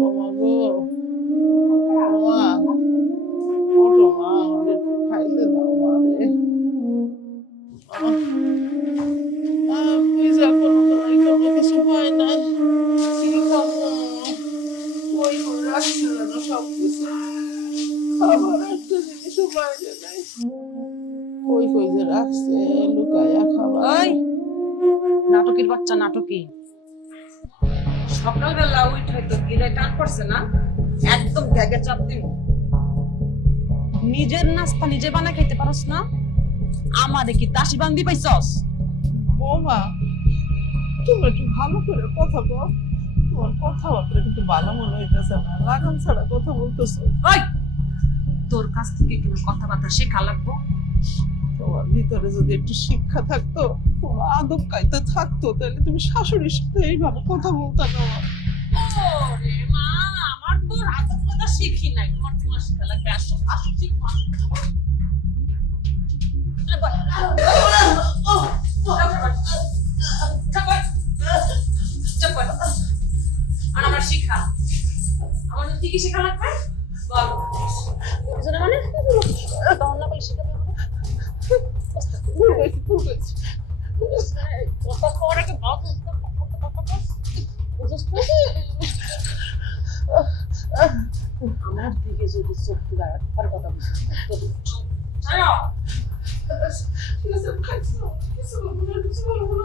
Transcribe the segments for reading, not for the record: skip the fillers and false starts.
ও মা গো, ও মা, ওঠো মা, আমাদের একটু খাইতে দাও মা রে। পিজা কোনো কামাই করবো, কিছু পাই নাই, কি খাবো? কই করে রাখছে যেন সবকিছু, খাবার একটা জিনিসও বাইরে নাই, কই কই যে রাখছে লুকাইয়া খাবার। ওই নাটকের বাচ্চা নাটকি, সকালবেলা উঠে তো গিলে টান পড়ছে না, একদম গ্যাগে চাপ দিব। নিজের নাস্তা নিজে বানাই খাইতে পারস না, আমারে কি দাসী বান্দি পাইছস? বৌমা, তুমি একটু ভালো করে কথা বল, তোমার কথাবার্তা কিন্তু ভালো মনে হইতেছে না, লাগাম ছাড়া কথা বলতেছো। ওই তোর কাছ থেকে কেন কথাবার্তা শেখা লাগবো? তোমার ভিতরে যদি একটু শিক্ষা থাকতো, কোনো আদব কায়দা থাকতো, তাহলে তুমি শাশুড়ির সাথে এইভাবে কথা বলতে না। ওরে মা, আমার তো আদব কথা শিখি নাই, তোমার শিখা লাগবে। আসো আসো, ঠিক আসো। আর আমার শিখা, আমার কি কি শেখা লাগবে বল। বুঝলে মানে তখন না বলে শিখাবে আমাকে। ভুল হয়েছে, ভুল হয়েছে। কথা কওয়ার আগে ভাব আমার দিকে যদি চোখ তুলে আর কথা বুঝছিস ঠিক আছে, খাইছি না, কিছু বলবো না, কিছু বলবো না।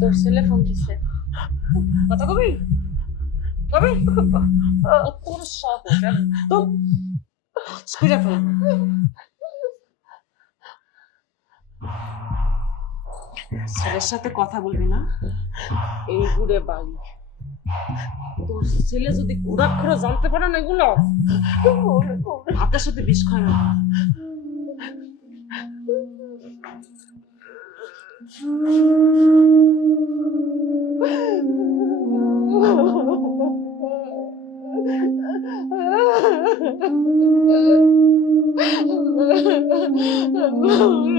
তোর ছেলে ফোন দিচ্ছে, কথা কবি কবি তোর সব একদম স্কুলে ফেল। ছেলের সাথে কথা বলবি না, এই গুড়ে বালি। তোর ছেলে যদি ঘোরাক্ষরে জানতে পারে না এগুলো, হাতের সাথে বিষ খায় না।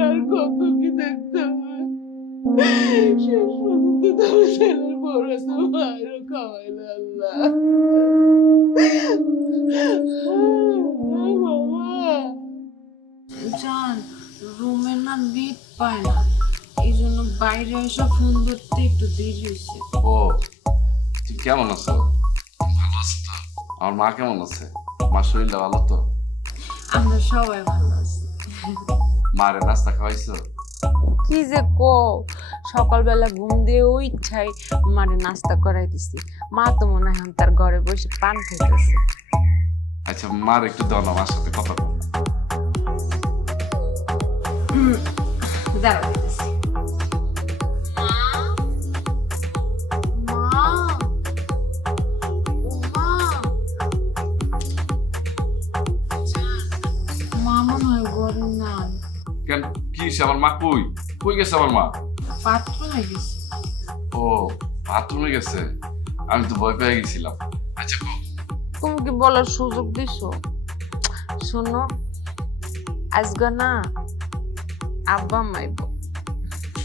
আর কত কি দেখতে হবে, শেষ পর্যন্ত তোমার ছেলের বড় তো মায়েরও খাওয়াইলে আল্লাহ। বাবা জান, রুমে না নেট পায় না, এই জন্য বাইরে এসে ফোন ধরতে একটু দেরি হয়েছে। ও, তুই কেমন আছো? ভালো আছো তো? আমার মা কেমন আছে? মার শরীরটা ভালো তো? আমরা সবাই ভালো আছি। মারে নাস্তা খাওয়াইছো? কি যে কো, সকালবেলা ঘুম দিয়ে ওই ইচ্ছাই মারে নাস্তা করাই দিছি। মা তো মনে হয় তার ঘরে বসে পান খাইতেছে। আচ্ছা, মার একটু দাও না, মার সাথে কথা বল। দাঁড়া দিতেছি। মা মনে হয় ঘরে নাই। কেন, কি হয়েছে? আমার মা কই কই গেছে? আমার মা বাথরুমে গেছে। ও, বাথরুমে গেছে? আমি তো ভয় পেয়ে গেছিলাম। আচ্ছা কও। তুমি কি বলার সুযোগ দিছো? শোনো, আজকে না আব্বা মাইব।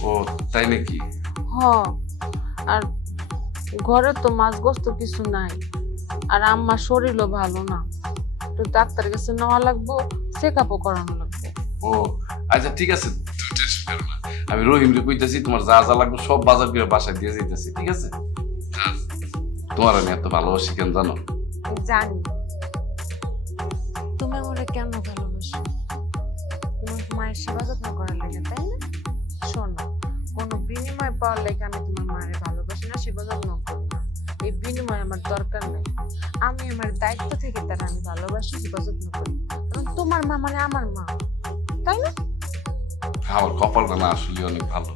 ও, তাই নাকি? হ, আর ঘরে তো মাছ গোস্ত কিছু নাই, আর আম্মার শরীরও ভালো না, তো ডাক্তারের কাছে নেওয়া লাগবো, চেক আপও করানো লাগবে। ও আচ্ছা, ঠিক আছে, তুমি টেনশন করো না। আমি রহিমকে কইতেছি তোমার যা যা লাগবে সব বাজার করে বাসায় দিয়ে যাইতেছি, ঠিক আছে? তোমার আমি এত ভালোবাসি কেন জানো? জানি তুমি আমারে কেন ভালোবাসো, তোমার মায়ের সেবা যত্ন করার লেগে, তাই না? শোনো, কোনো বিনিময় পাওয়ার লেগে আমি তোমার মায়ের ভালোবাসি না, সেবা যত্ন করি না। এই বিনিময় আমার দরকার নেই। আমি আমার দায়িত্ব থেকে তারা আমি ভালোবাসি, সেবা যত্ন করি, কারণ তোমার মা মানে আমার মা, তাই না? আমার কপালটা না আসলে অনেক ভালো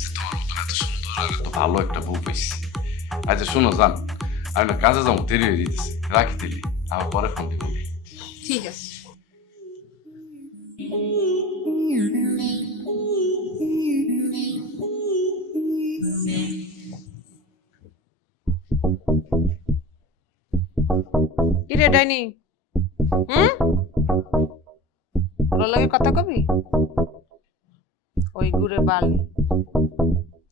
যে তোমার মতন এত সুন্দর আর এত ভালো একটা বউ পেয়েছি। আচ্ছা শোনো জান, আমি না কাজে যাবো, দেরি হয়ে যেতেছে, রাখি দিলি, আবার পরে ফোন দিব। ঠিক আছে। কিরে ডাইনি, ওর লগে কথা কবি? ওই গুড়ে বালি,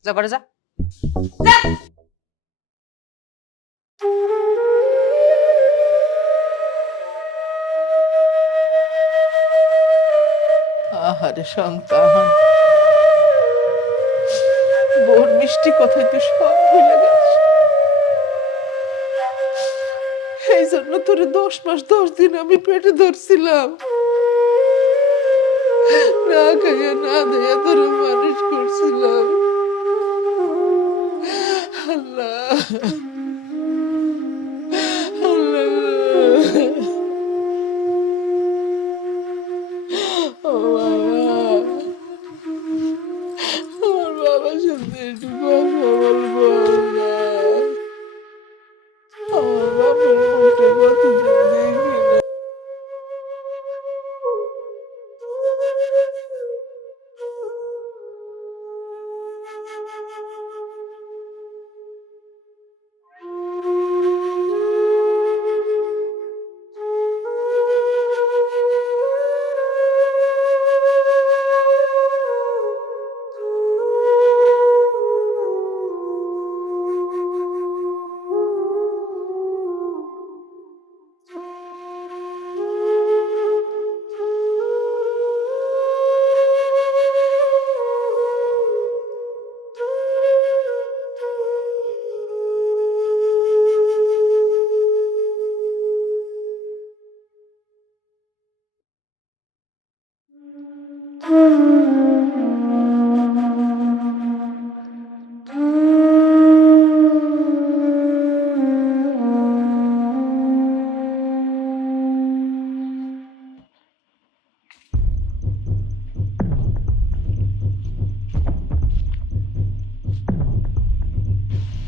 যা করে যা। আহারে সন্তান, বোর মিষ্টি কথাই তো সব ভুলে গেছে। এই জন্য তোরে 10 মাস 10 দিন আমি পেটে ধরছিলাম, না খাইয়া না দেয়া তোরে মানুষ করছিলাম। আল্লাহ আল্লাহ, ও বাবা, আমার বাবার সাথে একটু কথা বলবো না। আমার বাবার মুখটা কতদিন দেখি না।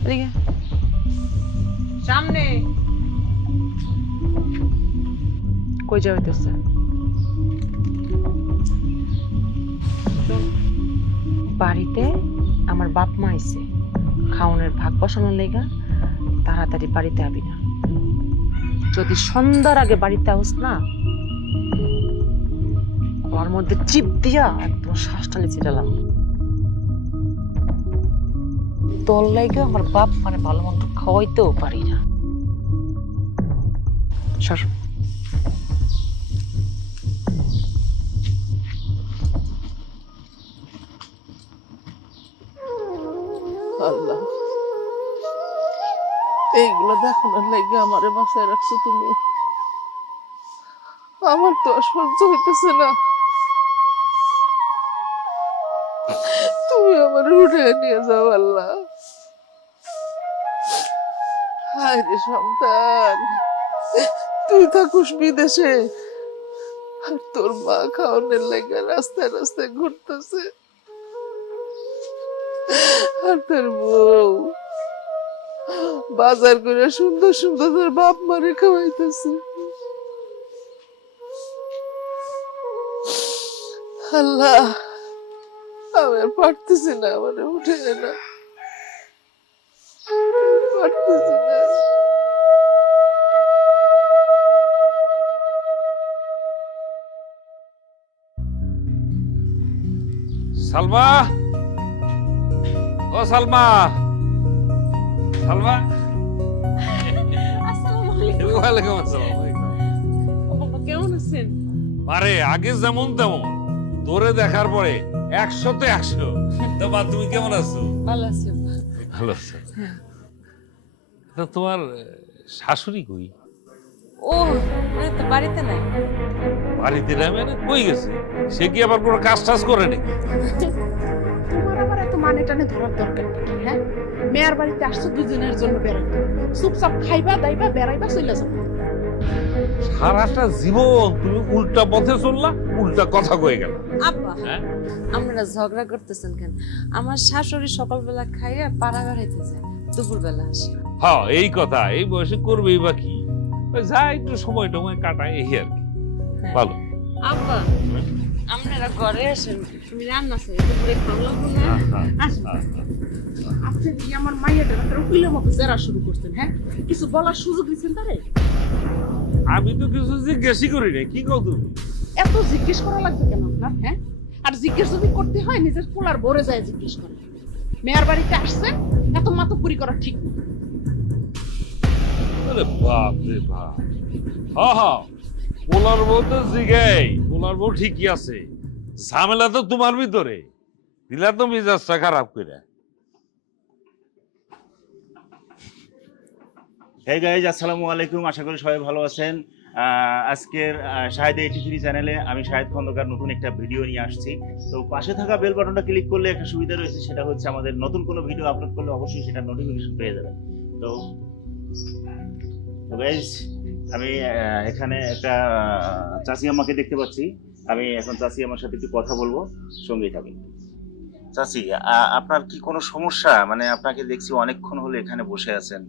এদিকে সামনে কই যাইতেছে? বাড়িতে আমার বাপ মা আইছে খাওনের ভাগ বসানোর লেগা, তাড়াতাড়ি বাড়িতে আবি না। যদি সন্ধ্যার আগে বাড়িতে আস না, ওর মধ্যে চিপ দিয়া একদম শ্বাসটা নিচে ডালাম। তোর লাগে আমার বাপ মানে ভালো মন্দ খাওয়াইতেও পারি না। সর। আল্লাহ, এইগুলো দেখানোর লাগে আমারে বাসায় রাখছো তুমি। আমার তো আর সহ্য হইতেছে না। তুমি আমার উঠে নিয়ে যাও আল্লাহ। হায় রে সন্তান, তুই থাকুস বিদেশে, আর তোর মা খাওয়ানোর লাগে রাস্তায় রাস্তায় ঘুরতেছে, আর তোর বউ বাজার করে সুন্দর সুন্দর তোর বাপ মারে খাওয়াইতেছে। আল্লাহ, আমি আর পারতেছি না, আমার উঠে না, পারতেছি না। সালমা, ও সালমা, সালমা। ওয়ালাইকুম আসসালাম। কেমন আছেন? আরে আগে যেমন তেমন, তোরে দেখার পরে 100-তে 100। তো মা, তুমি কেমন আছো? ভালো আছি। ভালো আছো? তা তোমার শাশুড়ি কই? ও উনি তো বাড়িতে নাই। বাড়িতে নাই মানে কই গেছে? সে কি আবার কোনো কাজ টাজ করে নাকি? তোমার আবার এত মানে টানে ধরার দরকার নেই, হ্যাঁ? মেয়ের বাড়িতে আসছো দুজনের জন্য বেড়াইতে, চুপচাপ খাইবা দাইবা বেড়াইবা চলে যাবো। সারাটা জীবন তুমি উল্টা পথে চললা, উল্টা কথা কয়ে গেল। আব্বা, হ্যাঁ, আপনারা ঝগড়া করতেছেন কেন? আমার শাশুড়ি সকালবেলা খাইয়া পাড়া বেড়াইতে যায়, দুপুরবেলা আসে। হ্যাঁ এই কথা, এই বয়সে করবেই বা কি? ওই যা একটু সময় টময় কাটায়, এই আর কি। ভালো। আব্বা, আপনারা ঘরে আসেন, তুমি রান্না চাই, দুপুরে খাওয়া লাগবো না? আসুন। আপনি কি আমার মাইয়াটা উকিলের মতো জেরা শুরু করছেন, হ্যাঁ? কিছু বলার সুযোগ দিচ্ছেন তারে? আমি তো কিছু জিজ্ঞেসই করি না, কি কও তুমি? এত জিজ্ঞেস করা লাগবে কেন আপনার, হ্যাঁ? আর জিজ্ঞেস যদি করতে হয় নিজের পোলার ভরে যায় জিজ্ঞেস করে। মেয়ের বাড়িতে আসছে, এত মাতব্বরি করা ঠিক না। আরে বাপ রে বাপ, হ্যাঁ পোলার বউ তো জিগাই, পোলার বউ ঠিকই আছে, ঝামেলা তো তোমার ভিতরে, দিলা তো মেজাজটা খারাপ করে। হে গাইজ, আসসালামু আলাইকুম। আশা করি সবাই ভালো আছেন। আজকের শাহেদ 83 চ্যানেলে আমি শাহেদ খন্দকার নতুন একটা ভিডিও নিয়ে আসছি। তো পাশে থাকা বেল বাটনটা ক্লিক করলে একটা সুবিধা রয়েছে, সেটা হচ্ছে আমাদের নতুন কোনো ভিডিও আপলোড করলে অবশ্যই সেটা নোটিফিকেশন পেয়ে যাবেন। তো গাইজ, আমি এখানে একটা চাচি আম্মাকে দেখতে পাচ্ছি। আমি এখন চাচি আমার সাথে একটু কথা বলবো, সঙ্গেই থাকেন। চাচি, আপনার কি কোনো সমস্যা? মানে আপনাকে দেখছি অনেকক্ষণ হলো এখানে বসে আছেন।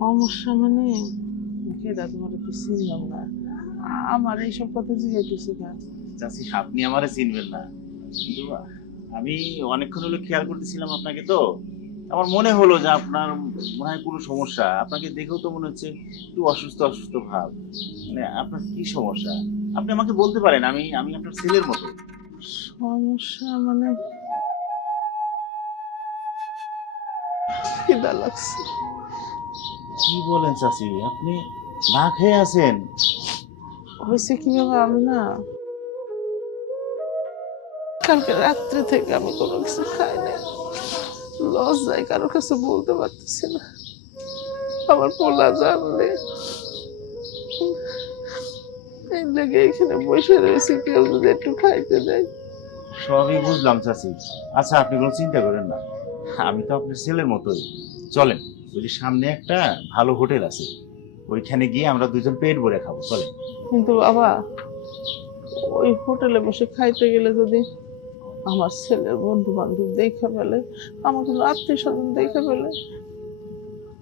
সমস্যা মানে কেডা, তোমার তো চিনলাম না, আমার এইসব কথা জিজ্ঞাসা কেন? চাচি, আপনি আমারে চিনবেন না, কিন্তু আমি অনেকক্ষণ হলো খেয়াল করতেছিলাম আপনাকে। তো আমার মনে হলো যে আপনার মনে হয় কোনো সমস্যা। আপনাকে দেখেও তো মনে হচ্ছে একটু অসুস্থ অসুস্থ ভাব। মানে আপনার কি সমস্যা আপনি আমাকে বলতে পারেন, আমি আমি আপনার ছেলের মতো। সমস্যা মানে খিদা লাগছে। কি বলেন চাচি, আপনি না খেয়ে আছেন? হয়েছে কি বাবা, আমি না কালকে রাত্রে থেকে আমি কোনো কিছু খাই নাই। লজ্জায় কারো কাছে বলতে পারতেছি না। আমার পোলা জানলে, এই লেগে এখানে বসে রয়েছে, কেউ যদি একটু খাইতে দেয়। সবই বুঝলাম চাচি। আচ্ছা, আপনি কোনো চিন্তা করেন না, আমি তো আপনার ছেলের মতোই। চলেন, ওই যে সামনে একটা ভালো হোটেল আছে, ওইখানে গিয়ে আমরা দুজন পেট ভরে খাবো, চলেন। কিন্তু বাবা, ওই হোটেলে বসে খাইতে গেলে যদি আমার ছেলের বন্ধু বান্ধব দেখে ফেলে, আমার কোনো আত্মীয় স্বজন দেখে ফেলে,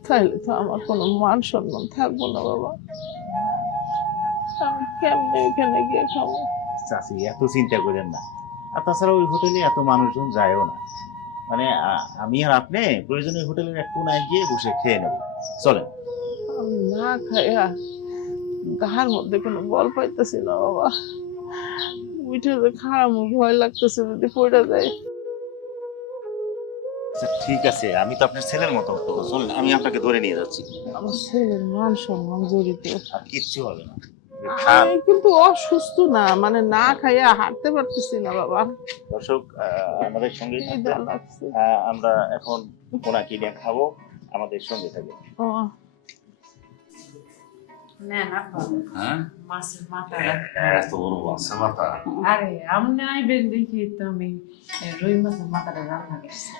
তাহলে তো আমার কোনো মান সম্মান থাকবো না বাবা। আমি কেমনে এখানে গিয়ে খাবো? চাচি, এত চিন্তা করেন না। আর তাছাড়া ওই হোটেলে এত মানুষজন যায়ও না। মানে আমি আর আপনি প্রয়োজনীয় হোটেলের এক কোনায় গিয়ে বসে খেয়ে নেব, চলেন। আমি না খাইয়া গাহার মধ্যে কোনো বল পাইতেছি না বাবা। উঠে যে খারাপ ভয় লাগতেছে যদি পড়ে যায়। আচ্ছা ঠিক আছে, আমি তো আপনার ছেলের মতো, তো চলেন, আমি আপনাকে ধরে নিয়ে যাচ্ছি। আমার ছেলের মান সম্মান জড়িত। আর কিচ্ছু হবে না, খান। আমি কিন্তু অসুস্থ না, মানে না খাইয়া হাঁটতে পারতেছি না বাবা। দর্শক, আমাদের সঙ্গে খিদা লাগছে। আমরা এখন কোনা কিনে খাবো, আমাদের সঙ্গে থাকবে। ও, নেন আপনার হ্যাঁ, মাছের মাথা। এত বড় মাছের মাথা? আরে আপনি আইবেন দেখি তো আমি রুই মাছের মাথাটা রান্না করছি।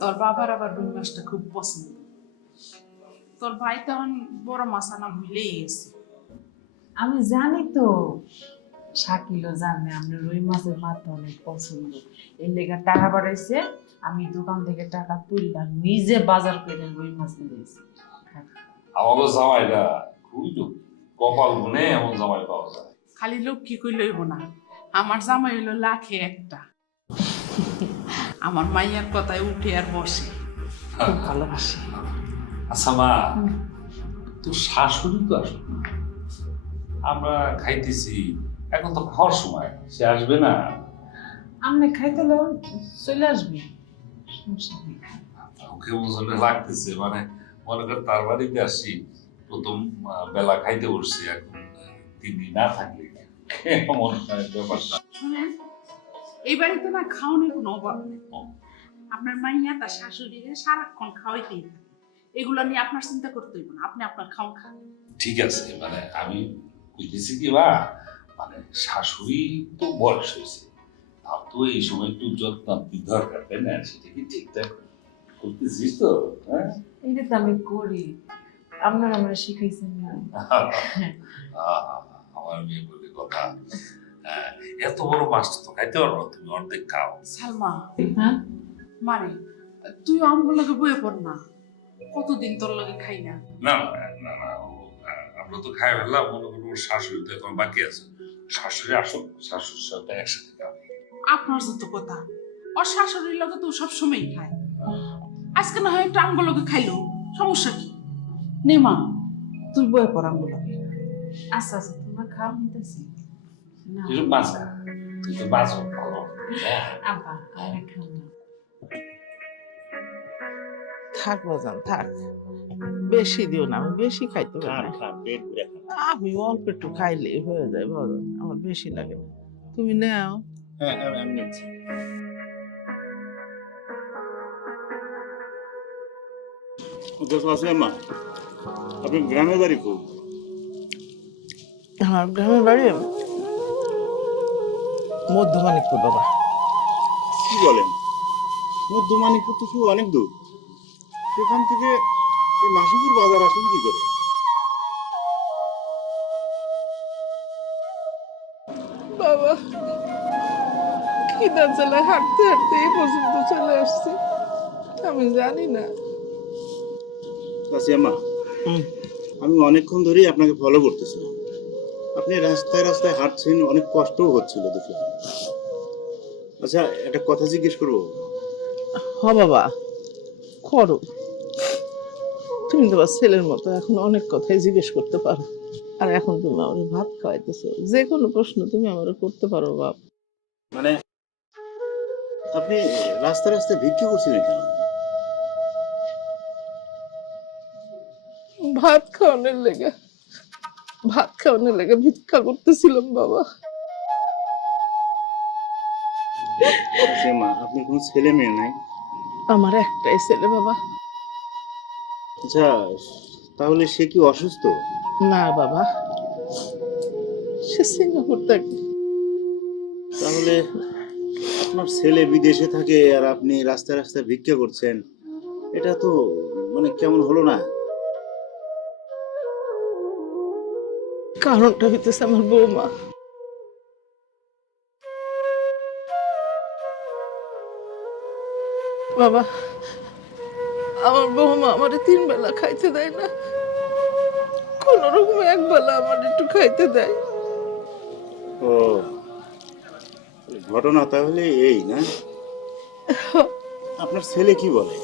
তোর বাবার আবার রুই মাছটা খুব পছন্দ। তোর ভাই তখন বড় মাছ আনা ভুলেই গেছে। আমি জানি তো, শাকিলও জানে আপনি রুই মাছের মাথা অনেক পছন্দ। এর লেগে টাকা পাঠাইছে, আমি দোকান থেকে টাকা তুললাম, নিজে বাজার করে রুই মাছ নিয়েছি। আমাকে জামাইটা খুবই তো কপাল গুনে এমন জামাই পাওয়া যায়। খালি লোক কি কই লইব না, আমার জামাই হইলো লাখে একটা। আমার মাইয়ার কথায় উঠে আর বসে, খুব ভালোবাসে। আচ্ছা মা, তোর শাশুড়ি তো আসবে, আমরা খাইতেছি, এখন তো খাওয়ার সময়, সে আসবে না? আপনি খাইতে লোন চলে আসবি, সমস্যা নেই। ওকে বোঝানো লাগতেছে, মানে মনে কর তার বাড়িতে আসি, প্রথম বেলা খাইতে বসছি, এখন তিনি না থাকলে কেমন হয় ব্যাপারটা। শুনেন, এই বাড়িতে না খাওয়ানোর কোনো অভাব নেই। আপনার মাইয়া তার শাশুড়িরে সারাক্ষণ খাওয়াইতেই থাকে। এগুলো নিয়ে আপনার চিন্তা করতে হইব না, আপনি আপনার খাওয়া খান। ঠিক আছে, মানে আমি বুঝতেছি কি বা, মানে শাশুড়ি তো বয়স হয়েছে, তার তো এই সময় একটু যত্ন দরকার, তাই না? সেটা কি ঠিকঠাক করতেছিস তো? হ্যাঁ, এটা তো আমি করি, আপনার আমরা শিখাইছেন না। আমার মেয়ে বলে কথা, এত বড় মাছটা তো খাইতে পারবো, তুমি অর্ধেক খাও। সালমা, হ্যাঁ, মানে তুই আমার লগে বয়ে পড় না, কতদিন তোর লগে খাই না। না না না, আমরা তো খাই ফেললাম, মনে করবো ওর শাশুড়ি তো এখন বাকি আছে, শাশুড়ি আসুন, শাশুড়ির সাথে একসাথে খাবো। আপনার যত কথা, ওর শাশুড়ির লগে তো সবসময়ই খায়। আজকে না হয় একটু আঙ্গ লগে খাইলো, সমস্যা কি? নে মা, তুই বয়ে পড়াঙ্গুলো। আচ্ছা আচ্ছা তোমরা খাও নিতেছি না একটু মাছ খা, তুই তো বাঁচো ভালো। আব্বা আর খাও না। থাক বাজান থাক, বেশি দিও না, আমি বেশি খাইতে পারি খান না। খান পেট ভরে খান। আমি অল্প একটু খাইলেই হয়ে যায় বাজান, আমার বেশি লাগে না। তুমি নাও। হ্যাঁ আমি নিচ্ছি। মা আপনি গ্রামের বাড়ি খুব আমার গ্রামের বাড়ি মধ্যমানিকপুর বাবা। কি বলেন? মধ্যমানিকপুর তো শুধু অনেক দূর, সেখান থেকে এই মাসিপুর বাজার আসেন কি করে? বাবা খিদা চলে হাঁটতে হাঁটতে এই পর্যন্ত চলে আসছি, আমি জানি না। মা আমি অনেকক্ষণ ধরেই আপনাকে ফলো করতেছিলাম, আপনি রাস্তায় রাস্তায় হাঁটছেন, অনেক কষ্টও হচ্ছিল দেখলাম। আচ্ছা একটা কথা জিজ্ঞেস করবো? হ বাবা করো, তুমি তোমার ছেলের মতো এখন অনেক কথাই জিজ্ঞেস করতে পারো, আর এখন তুমি আমার ভাত খাওয়াইতেছো, যে কোনো প্রশ্ন তুমি আমার করতে পারো বাপ। মানে আপনি রাস্তায় রাস্তায় ভিক্ষা করছিলেন কেন? ভাত খাওয়ানোর লেগে, ভাত খাওয়ানোর লেগে ভিক্ষা করতেছিলাম বাবা। মা আপনার কোনো ছেলে মেয়ে নাই? আমার একটাই ছেলে বাবা। আচ্ছা তাহলে সে কি অসুস্থ? না বাবা, সে সিঙ্গাপুর থাকে। তাহলে আপনার ছেলে বিদেশে থাকে আর আপনি রাস্তায় রাস্তায় ভিক্ষা করছেন, এটা তো মানে কেমন হলো না? কারণটা হইতেছে আমার বৌমা। বাবা আমার বৌমা আমার 3 বেলা খাইতে দেয় না, কোন রকমে 1 বেলা আমার একটু খাইতে দেয়। ও ঘটনা তাহলে এই না? আপনার ছেলে কি বলে?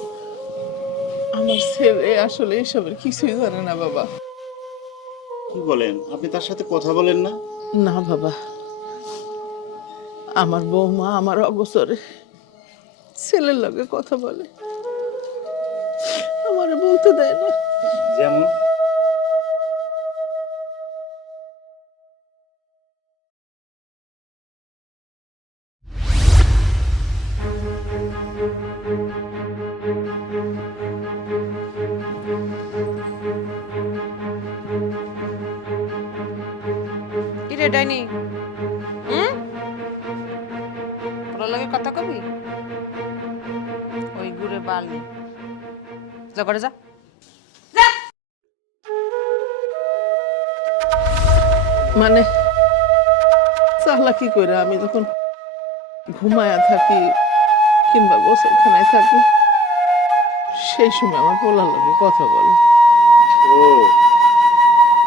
আমার ছেলে আসলে এসবের কিছুই জানে না বাবা। কি বলেন? আপনি তার সাথে কথা বলেন না? না বাবা, আমার বৌমা আমার অগোচরে ছেলের লগে কথা বলে, আমারে বলতে দেয় না। যেমন? কি রে ডাইনি, ওর লগে কথা কবি? ওই ঘুরে বালি যা করে যা। মানে চালাকি কইরা আমি যখন ঘুমায়া থাকি কিংবা গোসলখানায় থাকি, সেই সময় আমার পোলার লগে কথা বলে। ও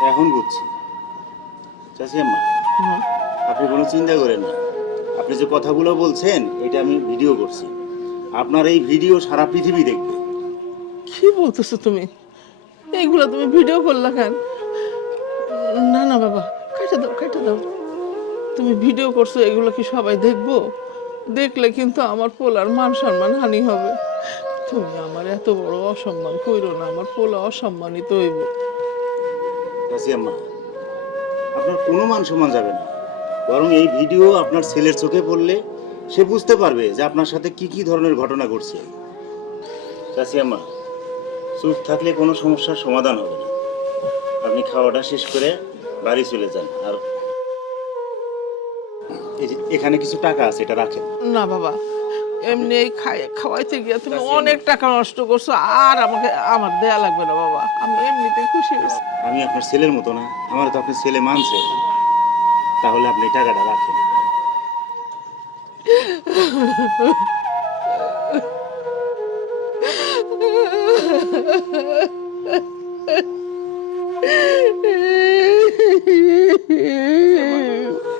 এখন বুঝছি। চাচি আম্মা হ্যাঁ, আপনি কোনো চিন্তা করেন না, আপনি যে কথাগুলো বলছেন এটা আমি ভিডিও করছি, আপনার এই ভিডিও সারা পৃথিবী দেখবে। কি বলতেছো তুমি? এইগুলো তুমি ভিডিও করলা কেন? না না বাবা, কেটে দাও কেটে দাও। তুমি ভিডিও করছো, এগুলো কি সবাই দেখবো? দেখলে কিন্তু আমার পোলার মান সম্মান হানি হবে। তুমি আমার এত বড় অসম্মান কইরো না, আমার পোলা অসম্মানিত হইব। চাচি আম্মা আপনার কোনো মান সম্মান যাবে না, বরং এই ভিডিও আপনার ছেলের চোখে পড়লে সে বুঝতে পারবে যে আপনার সাথে কি কি ধরনের ঘটনা ঘটছে। চাচি আম্মা চুপ থাকলে কোনো সমস্যার সমাধান হবে না, আপনি খাওয়াটা শেষ করে বাড়ি চলে যান। আর এই যে এখানে কিছু টাকা আছে, এটা রাখেন। না বাবা, এমনি এই খাওয়াইতে গিয়ে তুমি অনেক টাকা নষ্ট করছো, আর আমাকে আমার দেয়া লাগবে না বাবা, আমি এমনিতেই খুশি হয়েছি। আমি আপনার ছেলের মতো না, আমার তো আপনার ছেলে মানছে, তাহলে আপনি টাকাটা রাখেন।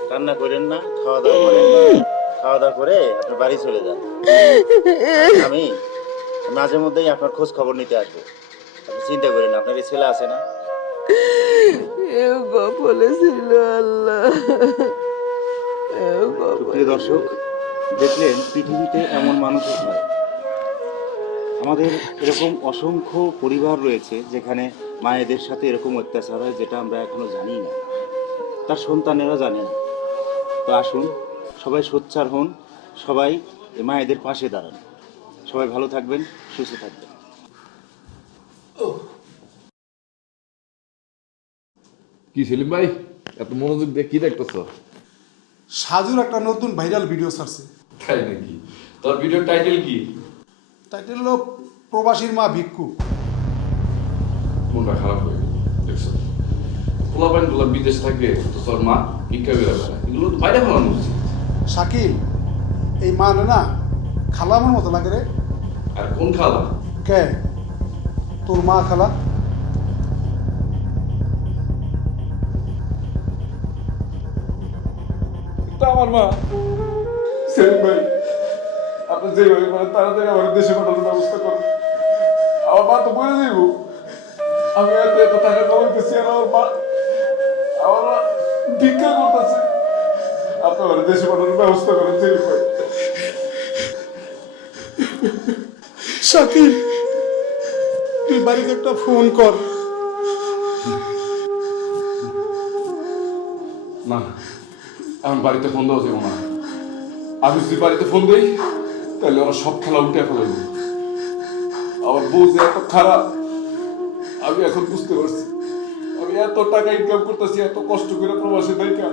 কান্না করেন না, খাওয়া দাওয়া করেন, খাওয়া দাওয়া করে আপনার বাড়ি চলে যান। আমি মাঝে মধ্যেই আপনার খোঁজ খবর নিতে আসবো, আপনি চিন্তা করেন না, আপনার এই ছেলে আছে না, এও কপালে ছিল আল্লাহ, এও কপালে। প্রিয় দর্শক, দেখলেন পৃথিবীতে এমন মানুষও হয়। আমাদের এরকম অসংখ্য পরিবার রয়েছে যেখানে মায়েদের সাথে এরকম অত্যাচার হয়, যেটা আমরা এখনো জানি না, তার সন্তানেরা জানে না। তো আসুন সবাই সোচ্চার হন, সবাই এই মায়েদের পাশে দাঁড়ান। সবাই ভালো থাকবেন, সুস্থ থাকবেন। কি সেলিম ভাই, এত মনোযোগ দিয়ে কি দেখতেছ? সাজুর একটা নতুন ভাইরাল ভিডিও ছাড়ছে। তাই নাকি? তোর ভিডিওর টাইটেল কি? টাইটেল হলো প্রবাসীর মা ভিক্ষু। মনটা খারাপ হয়ে গেল দেখছো, পোলাপাইন গুলো বিদেশ থাকে তো তোর মা ভিক্ষা করে বেড়ায়, এগুলো তো বাইরে ফেলানো উচিত। শাকিল, এই মা না খালামের মতো লাগে রে। আর কোন খালা? কে? তোর মা খালা। আমার মা। সেলিম ভাই, আপনি যেভাবে পারেন তাড়াতাড়ি আমার দেশে পাঠানোর ব্যবস্থা করুন। আমার মা তো বলে যাইব, আমি এত এত টাকা কামাইতেছি আর আমার মা ভিক্ষা করতেছে। আপনি আমার দেশে পাঠানোর ব্যবস্থা করেন সেলিম ভাই। শাকিল, তুই বাড়িতে একটা ফোন কর। না, আমি বাড়িতে ফোন দেওয়া যাবো না। আমি যদি বাড়িতে ফোন দিই তাহলে ওরা সব খেলা উঠে ফেলাইব। আমার বউ যে এত খারাপ আমি এখন বুঝতে পারছি। আমি এত টাকা ইনকাম করতেছি, এত কষ্ট করে প্রবাসী দেখা,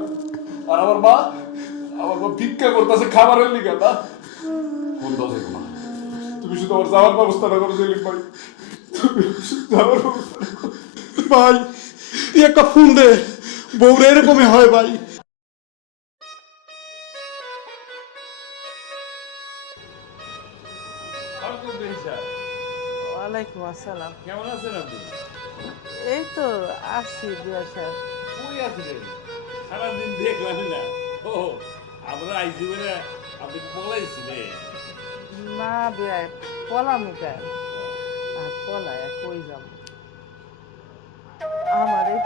আর আমার মা ভিক্ষা করতেছে খাবারের লিগা। না, ফোন দেওয়া যাবো না। তুমি শুধু আমার যাওয়ার ব্যবস্থাটা করো সেলিম ভাই, তুমি যাওয়ার ব্যবস্থাটা করো। ভাই তুই একটা ফোন দে, বউরে এরকমই হয় ভাই। ওয়ালাইকুম আসসালাম। কেমন আছেন আপনি? এই তো আসছি দুয়াশা। কই আছিলেন? সারাদিন দেখলাম না। ও, আমরা আইসি বলে আপনি পলাইছিলেন। না বেয়াই, পলামু কেন? আর পলায় কই যাব? আমার এই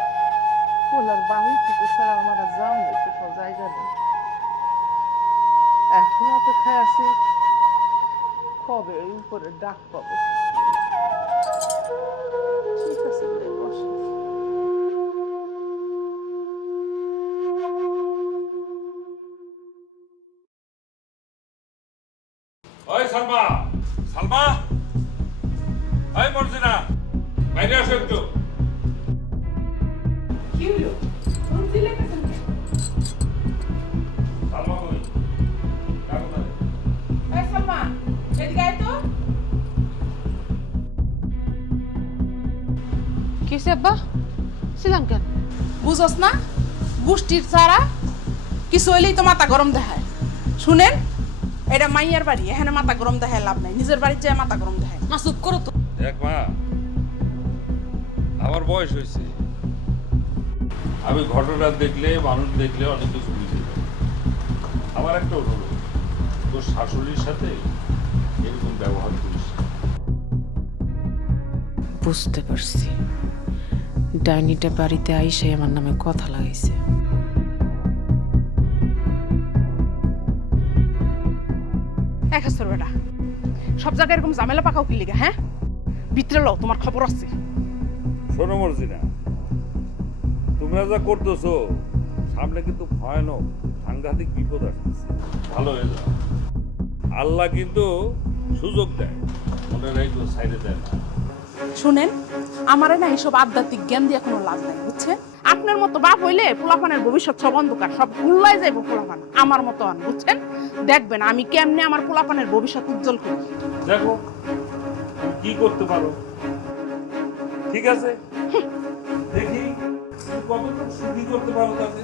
পোলার বাড়ি থেকে ছাড়া আমার আর যাও নেই, কোথাও জায়গা নেই। এখন অপেক্ষায় আছি কবে ওই উপরে ডাক পাবো। ঠিক আছে রে, বস। ওই সালমা, সালমা, ওই মর্জিনা, বাইরে আসো একটু। কি হলো? ফোন দিলে কেন? সালমা কই? ডাকো তাকে। এই সালমা, এদিকে আয় তো। কিসে আব্বা ছিলাম কেন? বুঝোস না, গোষ্ঠীর ছাড়া কিছু হইলেই তো মাথা গরম দেখায়। শুনেন, এটা মাইয়ার বাড়ি, এখানে মাথা গরম দেখায় লাভ নাই। নিজের বাড়ির যায় মাথা গরম দেখায়। মা চুপ করো তো। দেখ মা, আমার বয়স হয়েছে, আমি ঘটনা দেখলে মানুষ দেখলে অনেক কিছু বুঝে যাই। আমার একটা অনুরোধ, তোর শাশুড়ির সাথে এরকম ব্যবহার করিস না। বুঝতে পারছি, ডাইনিটা বাড়িতে আইসে আমার নামে কথা লাগাইছে। এক হাজার বেটা, সব জায়গায় এরকম ঝামেলা পাকাও কি লিগা? হ্যাঁ, ভিতরে লও, তোমার খবর আছে। শোনো মর্জিনা, তোমরা যা করতেছো সামনে কিন্তু ভয়ানক সাংঘাতিক বিপদ আসতেছে। ভালো হয়ে যাও, আল্লাহ কিন্তু সুযোগ দেয়, মনে রাখো সাইডে দেয় না। শুনেন, আমারে না এইসব আধ্যাত্মিক জ্ঞান দিয়ে কোনো লাভ নাই, বুঝছেন? আপনার মতো বাপ হইলে পোলাপানের ভবিষ্যৎ সব অন্ধকার, সব গুল্লাই যাইব পোলাপান। আমার মতো আন, বুঝছেন? দেখবেন আমি কেমনে আমার পোলাপানের ভবিষ্যৎ উজ্জ্বল করি। দেখো কি করতে পারো। ঠিক আছে, দেখি তুমি কতটুকু সুখী করতে পারো তাকে।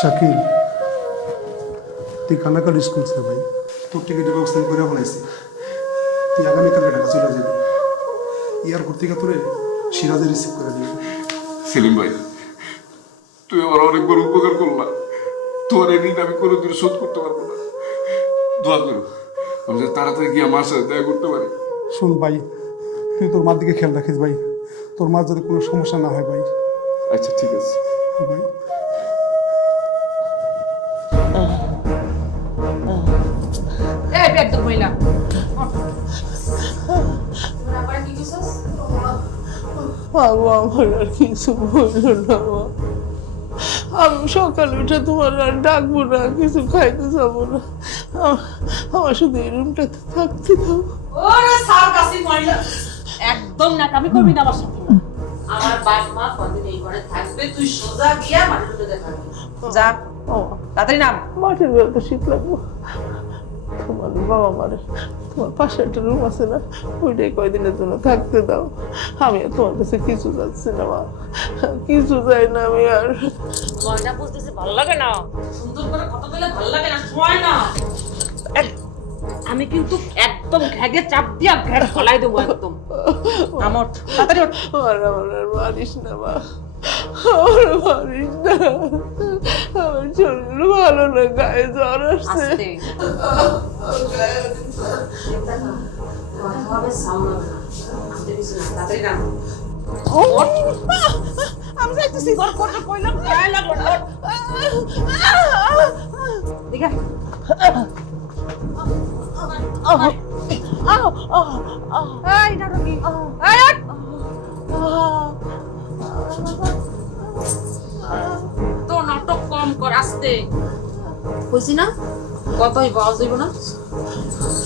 শাকিল, তুই কানাকাল স্কুল ছিল ভাই, তোর টিকিটের ব্যবস্থা করে বলাইছি। তুই আগামীকালকে ঢাকা চলে যাবি। এয়ারপোর্ট থেকে তোরে সিরাজে রিসিভ করে দিবি। সেলিম ভাই, তুই আমার অনেক বড় উপকার করলা। তোর এই ঋণ আমি কোনোদিন শোধ করতে পারবো না। দোয়া করো আমি যাতে তাড়াতাড়ি গিয়ে আমার সাথে দেখা করতে পারি। শোন ভাই, তুই তোর মার দিকে খেয়াল রাখিস ভাই, তোর মার যাতে কোনো সমস্যা না হয় ভাই। আচ্ছা ঠিক আছে ভাই এই বেদ মহিলা বাবা আমার আর কিছু বললো না মা। আমি সকালে উঠে তোমার আর ডাকবো না, কিছু খাইতে যাবো না। আমার শুধু এই রুমটাতে থাকতে দাও। ওরে সার্কাসি মহিলা, একদম নাকামি করবি না আমার সাথে। আমার বাপ মা কদিন এই ঘরে থাকবে, তুই সোজা গিয়া মাঠে ঢুকে দেখাবি। যা তাড়াতাড়ি নাম। মাঠের বেলা তো শীত লাগবো। তোমার বাবা মারে তোমার পাশে একটা রুম আছে না, ওইটাই কয়দিনের জন্য থাকতে দাও। আমি আর তোমার কাছে কিছু যাচ্ছি না মা, কিছু যাই না আমি আর। ময়না বুঝতেছে ভালো লাগে না, সুন্দর করে কথা বলে ভালো লাগে না, শোয় না। আমি কিন্তু একদম ঘ্যাগে চাপ দিয়া ঘ্যাগ ফলাই দেবো একদম। আমট তাড়াতাড়ি ওঠ। আমার আর মারিস না মা, আমার মারিস না। আমার শরীর ভালো না, গায়ে জ্বর আসছে। আস্তে কথা হবে সাউন্ড হবে না, আস্তে কিছু না, তাড়াতাড়ি নাম। আমি যাইতেছি। তোর কথা কইলাম গায়ে লাগলো না। দেখা এই নাটকি এই ওঠ। তো নাটক কম কর, আস্তে কইছি না, কতই বাজ হইব না।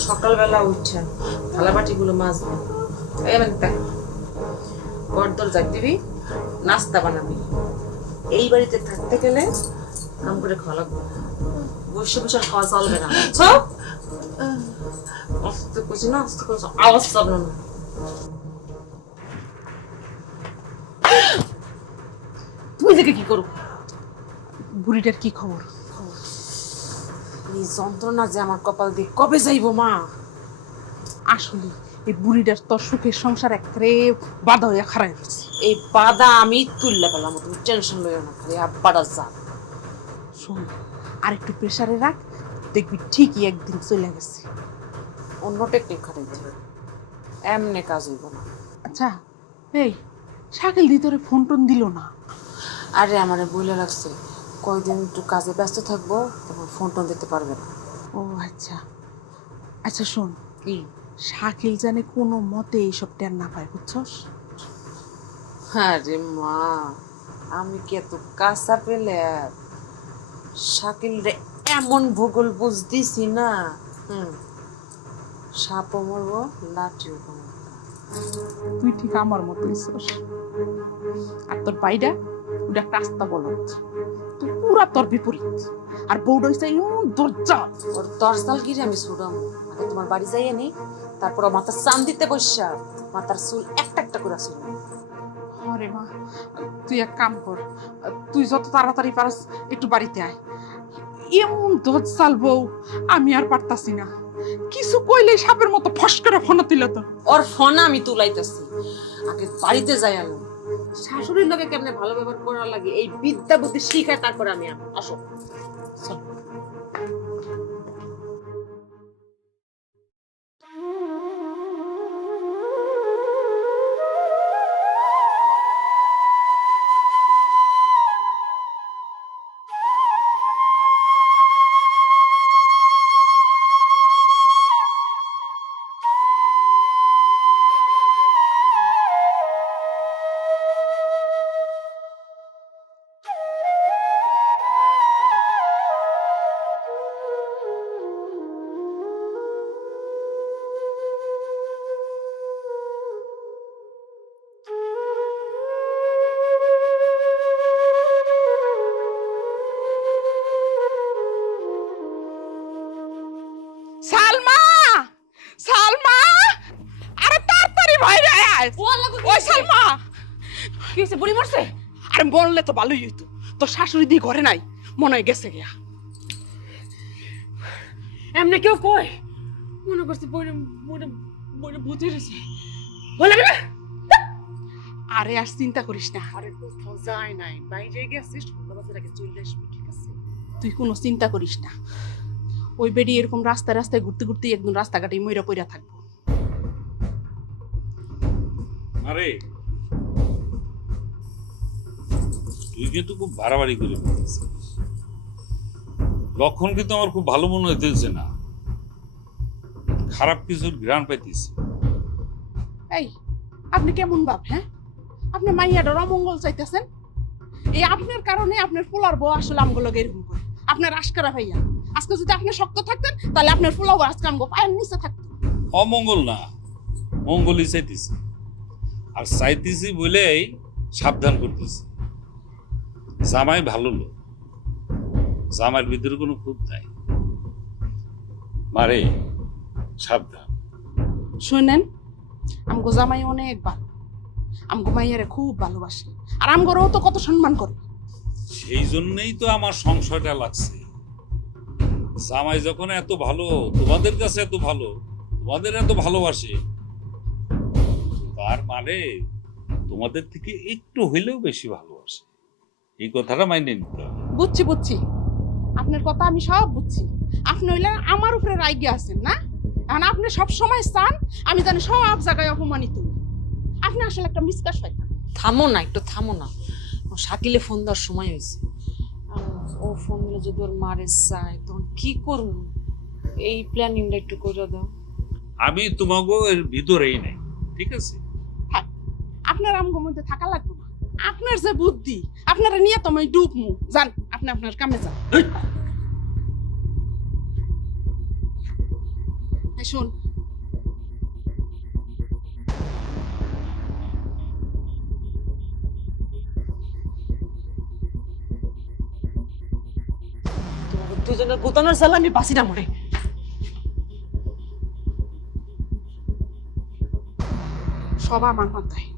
সকালবেলা উঠছে থালা বাটিগুলো মাজবি, এমন দেখ ঘর দর যাই দিবি, নাস্তা বানাবি। এই বাড়িতে থাকতে গেলে কাম করে খাওয়া লাগবে, বসে বসে আর খাওয়া চলবে না, বুঝছো? আস্তে কইছি না, আস্তে কইছি, আওয়াজ চাবলো না। তুই দেখে কি করো? বুড়িটার কি খবর? এই যন্ত্রণা যে আমার কপাল দিয়ে কবে যাইবো মা। আসলে এই বুড়িটার তোর সুখের সংসার একেবারে বাধা হইয়া খারাই গেছে। এই বাধা আমি তুললে পেলাম, তুমি টেনশন লইও না, খালি আব্বাটা যা। শোন, আর একটু প্রেসারে রাখ, দেখবি ঠিকই একদিন চলে গেছে। অন্য টেকনিক খাটাইতে হবে, এমনি কাজ হইব না। আচ্ছা এই শাকিল দি তোরে ফোন টোন দিল না? আরে আমারে বলে লাগছে কয়দিন একটু কাজে ব্যস্ত থাকবো, তারপর ফোন টোন দিতে পারবে না। ও আচ্ছা আচ্ছা, শোন, কি? শাকিল জানে কোনো মতে এইসব টের না পায়, বুঝছস? আরে মা, আমি কি এত কাঁচা পেলে শাকিল রে এমন ভূগোল বুঝ দিছি না, সাপও মরবো লাঠিও মরবো। তুই ঠিক আমার মতো ইসস। আর তোর বাইডা ওটা একটা আস্তা বলত, তুই পুরা তোর বিপরীত। আর বউটা হইছে দরজা। ওর দরজাল গিরে আমি ছুড়াম। আগে তোমার বাড়ি যাইয়ে নি, তারপর মাথার চান দিতে বসা মাথার চুল একটা একটা করে ছিল। আরে মা, তুই এক কাম কর, তুই যত তাড়াতাড়ি পারস একটু বাড়িতে আয়। এমন দরজাল বউ আমি আর পারতাছি না, কিছু কইলে সাপের মতো ফস করে ফোনা দিল তো। ওর ফোনা আমি তুলাইতেছি, আগে বাড়িতে যাই আমি। শাশুড়ির লোকে কেমনে ভালো ব্যবহার করার লাগে এই বিদ্যা বুদ্ধি শিখায়, তারপরে আমি আসো। চল। সালমা, সালমা, আরে তাড়াতাড়ি বাইরে আয়। ওই সালমা, কি হইছে? বুড়ি মরছে? আরে বললে তো ভালোই হইতো, তোর শাশুড়ি দিয়ে ঘরে নাই, মনে হয় গেছে গিয়া। এমনি কেউ কই? মনে করছি বইরে বইরে বইরে ভূতে রয়েছে। বলে না আরে আর চিন্তা করিস না, আরে কোথাও যায় নাই, বাইরে গেছে, সন্ধ্যা বাজার আগে চলে আসবে, ঠিক আছে? তুই কোনো চিন্তা করিস না। ওই বেডি এরকম রাস্তায় রাস্তায় ঘুরতে ঘুরতে একদম রাস্তাঘাটে মইরা পইরা থাকবো। আরে তুই কিন্তু খুব বাড়াবাড়ি করে ফেলছিস। লক্ষণ কিন্তু আমার খুব ভালো মনে হইতেছে না, খারাপ কিছুর ঘ্রাণ পাইতেছি। এই আপনি কেমন বাপ? হ্যাঁ, আপনি মাইয়াটার অমঙ্গল চাইতেছেন। এই আপনার কারণে আপনার পোলার বউ আসলে আমগুলো এরকম করে। আপনার আশকারা ভাইয়া, আজকে যদি আপনি শক্ত থাকতেন তাহলে আপনার পোলাও আজকে আমগো পায়ের নিচে থাকতো। অমঙ্গল না, মঙ্গলই চাইতেছি, আর চাইতেছি বলেই সাবধান করতেছি। জামাই ভালো লোক, জামাইয়ের ভিতরে কোনো খুঁত নাই। মারে সাবধান। শুনেন, আমগো জামাই অনেক ভালো, আমগো মাইয়ারে খুব ভালোবাসে, আর আমগোরও তো কত সম্মান করে। সেই জন্যই তো আমার সংশয়টা লাগছে। জামাই যখন এত ভালো, তোমাদের কাছে এত ভালো, তোমাদের এত ভালোবাসে, তার মানে তোমাদের থেকে একটু হইলেও বেশি ভালোবাসে। এই কথাটা মাইনে নিতে হবে। বুঝছি বুঝছি, আপনার কথা আমি সব বুঝছি। আপনি হইলে আমার উপরে রাইগে আছেন না, এখন আপনি সব সময় চান আমি জানি সব জায়গায় অপমানিত হই। আপনি আসলে একটা মিসকাশ শয়তান। থামো না, একটু থামো না। ও শাকিলে ফোন দেওয়ার সময় হয়েছে, ও ফোন দিলে যদি ওর মারে চায় তখন কি করবো? এই প্ল্যানিংটা একটু করে দাও। আমি তোমাকে এর ভিতরেই নাই, ঠিক আছে? থাক, আপনার আমগোর মধ্যে থাকা লাগবে না। আপনার যে বুদ্ধি, আপনারা নিয়ে তো আমি ডুবমু। যান, আপনি আপনার কামে যান। এই শোন, দুজনের গোতানোর জ্বালা আমি বাঁচি না মরে। সব আমার মাথায়।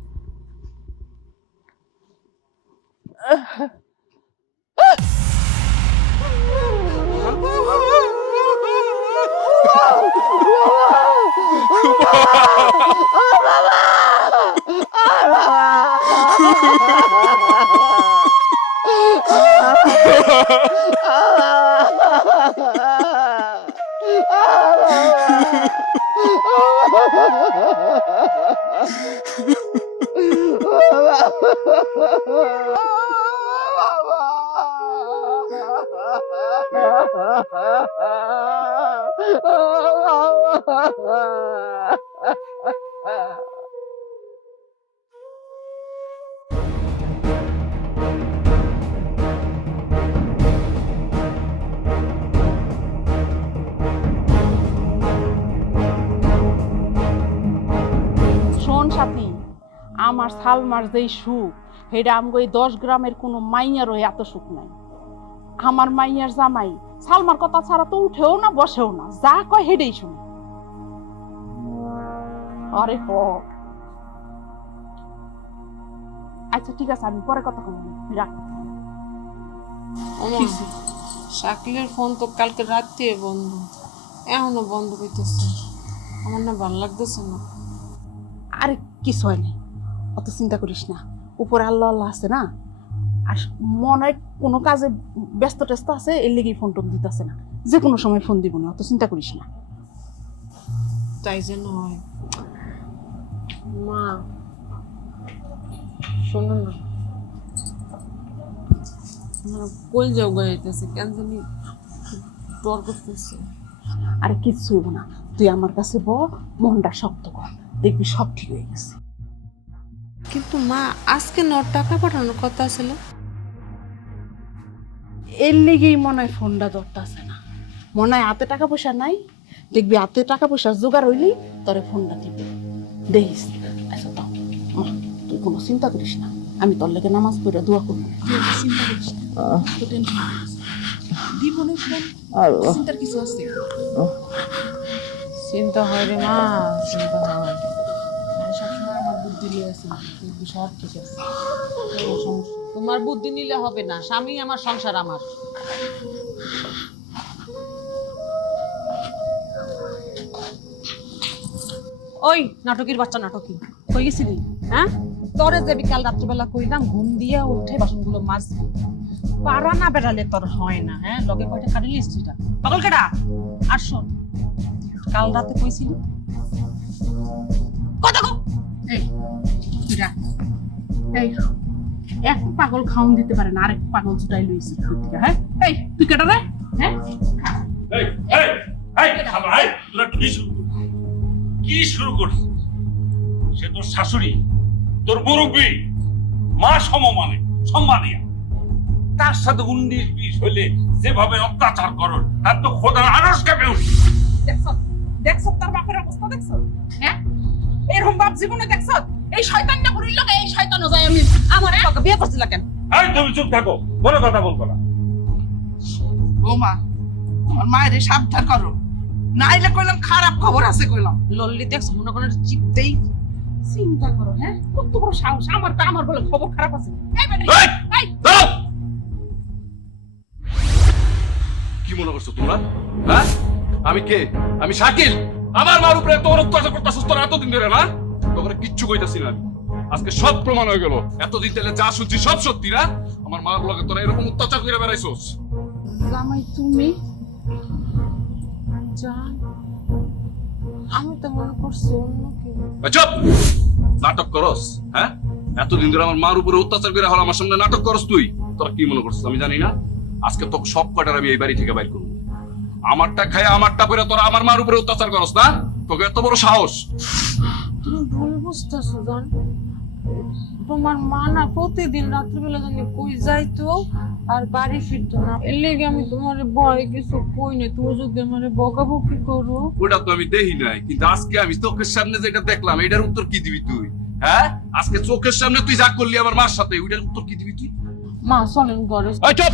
শোন সাথী, আমার সালমার যেই সুখ, সেটা আমগো এই 10 গ্রামের কোনো মাইয়ারও এত সুখ নাই। আমার মাইয়ার জামাই সালমার কথা ছাড়া তো উঠেও না বসেও না, যা কয় হেডেই শুনে। আরে হ, আচ্ছা ঠিক আছে, আমি পরে কথা বলবো, রাখ। শাকিলের ফোন তো কালকে রাত্রে বন্ধ, এখনো বন্ধ করতেছে। আমার না ভালো লাগতেছে না। আরে কিছু হয় নাই, অত চিন্তা করিস না। উপরে আল্লাহ আল্লাহ আছে না, আর মনে হয় কোনো কাজে ব্যস্ত টেস্ত আছে, এর লেগেই ফোন টোন দিতেছে না। যে কোনো সময় ফোন দিব না, অত চিন্তা করিস না। তাই যেন হয়। মা শোনো না, আমার কই যাও গাইতেছে, কেন জানি ডর করতেছে। আরে কিচ্ছু হইব না, তুই আমার কাছে মনটা শক্ত কর, দেখবি সব ঠিক হয়ে গেছে। কিন্তু মা, আজকে টাকা পাঠানোর কথা ছিল। এর লেগেই মনে হয় ফোনটা ধরতেছে না। মনে হয় হাতে টাকা পয়সা নাই, দেখবি হাতে টাকা পয়সার জোগাড় হইলেই তোরে ফোনটা দিবে, দেখিস। আচ্ছা তো মা, তুই কোনো চিন্তা করিস না, আমি তোর লেগে নামাজ পড়ে দোয়া করবো। তুই এত চিন্তা করিস না, তো টেনশন করিস না। দিব না ফোন, চিন্তার কিছু আছে? চিন্তা হয় রে মা, চিন্তা হয়। সবসময় আমার বুদ্ধি নিয়ে আছে, দেখবি সব ঠিক আছে, কোনো সমস্যা। তোমার বুদ্ধি নিলে হবে না, স্বামী আমার, সংসার আমার। ওই নাটকের বাচ্চা, নাটকই কই গেছিলি? হ্যাঁ, তোরে যে বিকাল রাত্রিবেলা কইলাম ঘুম দিয়ে উঠে বাসনগুলো মাছ পারা না বেড়ালে তোর হয় না। হ্যাঁ, লগে কয়টা কাটিলি স্ত্রীটা পাগল কেডা। আর শোন, কাল রাতে কইছিলি কথা কো। এই তুই রাখ। এই এক পাগল খাউন দিতে পারে না, আরেক পাগল ছুটাই লইছি থেকে। হ্যাঁ, এই তুই কেটা রে? হ্যাঁ, এই এই এই খাবার এই তোরা কি শুরু করছিস? সে তোর শাশুড়ি, তোর মুরব্বী, মা সমমানে সম্মানিয়া, তার সাথে 19-20 হইলে যেভাবে অত্যাচার করো তার তো খোদার আরশ কাঁপে উঠছে। দেখছ তার বাপের অবস্থা দেখছ? হ্যাঁ, এরকম বাপ জীবনে দেখছ? এই শয়তানটা করিল কে? এই শয়তানও যায় আমি আমার তোকে বিয়ে করছিলা কেন? এই তুমি চুপ থাকো, কোনো কথা বলবো না। বৌমা, তোমার মায়ের সাবধান করো, নাইলে কইলাম খারাপ খবর আছে কইলাম। লল্লি দেখছ মনে করে চিপ দেই। চিন্তা করো। হ্যাঁ, কত বড় সাহস! আমার বলে খবর খারাপ আছে। এই বেটা, এই! এই দাঁড়াও! কি মনে করছো তোমরা? হ্যাঁ, আমি কে? আমি শাকিল। আমার মার উপরে তোর অত্যাচার করতেছিস তোরা এতদিন ধরে, না? তোকে কিচ্ছু কইতাছি না আমি। আজকে সব প্রমাণ হয়ে গেল। এতদিন তেলে যা শুনছি সব সত্যি, না? আমার মার লগে তোরা এরকম অত্যাচার করে বেড়াইছস। জামাই তুমি? জান, আমি তো মনে করছি অন্য কেউ। চুপ! নাটক করস? হ্যাঁ, এতদিন ধরে আমার মার উপরে অত্যাচার করে হলো, আমার সামনে নাটক করস তুই। তোরা কি মনে করছিস আমি জানি না? আজকে তোকে সব কটার আমি এই বাড়ি থেকে বাইর করবো। আমারটা খায় আমারটা পরে তোরা আমার মার উপরে অত্যাচার করস, না? তোকে এত বড় সাহস! তুমি ভুল বুঝতেছো জান। তোমার মা না প্রতিদিন রাত্রিবেলা জানি কই যাইতো আর বাড়ি ফিরতো না। এর লেগে আমি তোমার ভয় কিছু কই না। তুমি যদি আমার বকাবকি করো। ওটা তো আমি দেখি নাই, কিন্তু আজকে আমি চোখের সামনে যেটা দেখলাম এটার উত্তর কি দিবি তুই? হ্যাঁ, আজকে চোখের সামনে তুই যা করলি আমার মার সাথে, ওইটার উত্তর কি দিবি তুই? মা চলেন ঘরে। এই চুপ!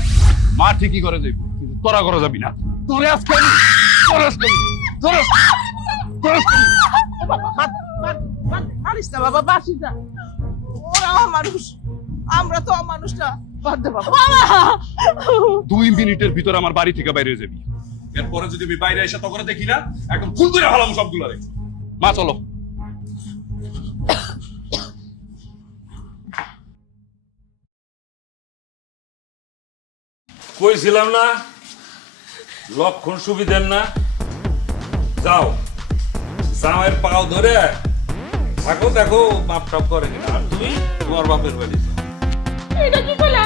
মা ঠিকই করে যাবি, কিন্তু তোরা করে যাবি না। তোরে আজকে আমি মারিস না বাবা, বাসিস না। ওরা মানুষ, আমরা তো মানুষ না। বাদ দে বাবা। 2 মিনিটের ভিতর আমার বাড়ি থেকে বাইরে হয়ে যাবি। এরপরে যদি আমি বাইরে এসে তখন দেখি না, একদম ফুল করে হালাম সবগুলারে। মা চলো। কইছিলাম না লক্ষণ সুবিধের না? যাও জামাইয়ের পাও ধরে থাকো, দেখো বাপ টাপ করে কিনা। আর তুমি তোমার বাপের বাড়ি যাও। এটা কি কইলা?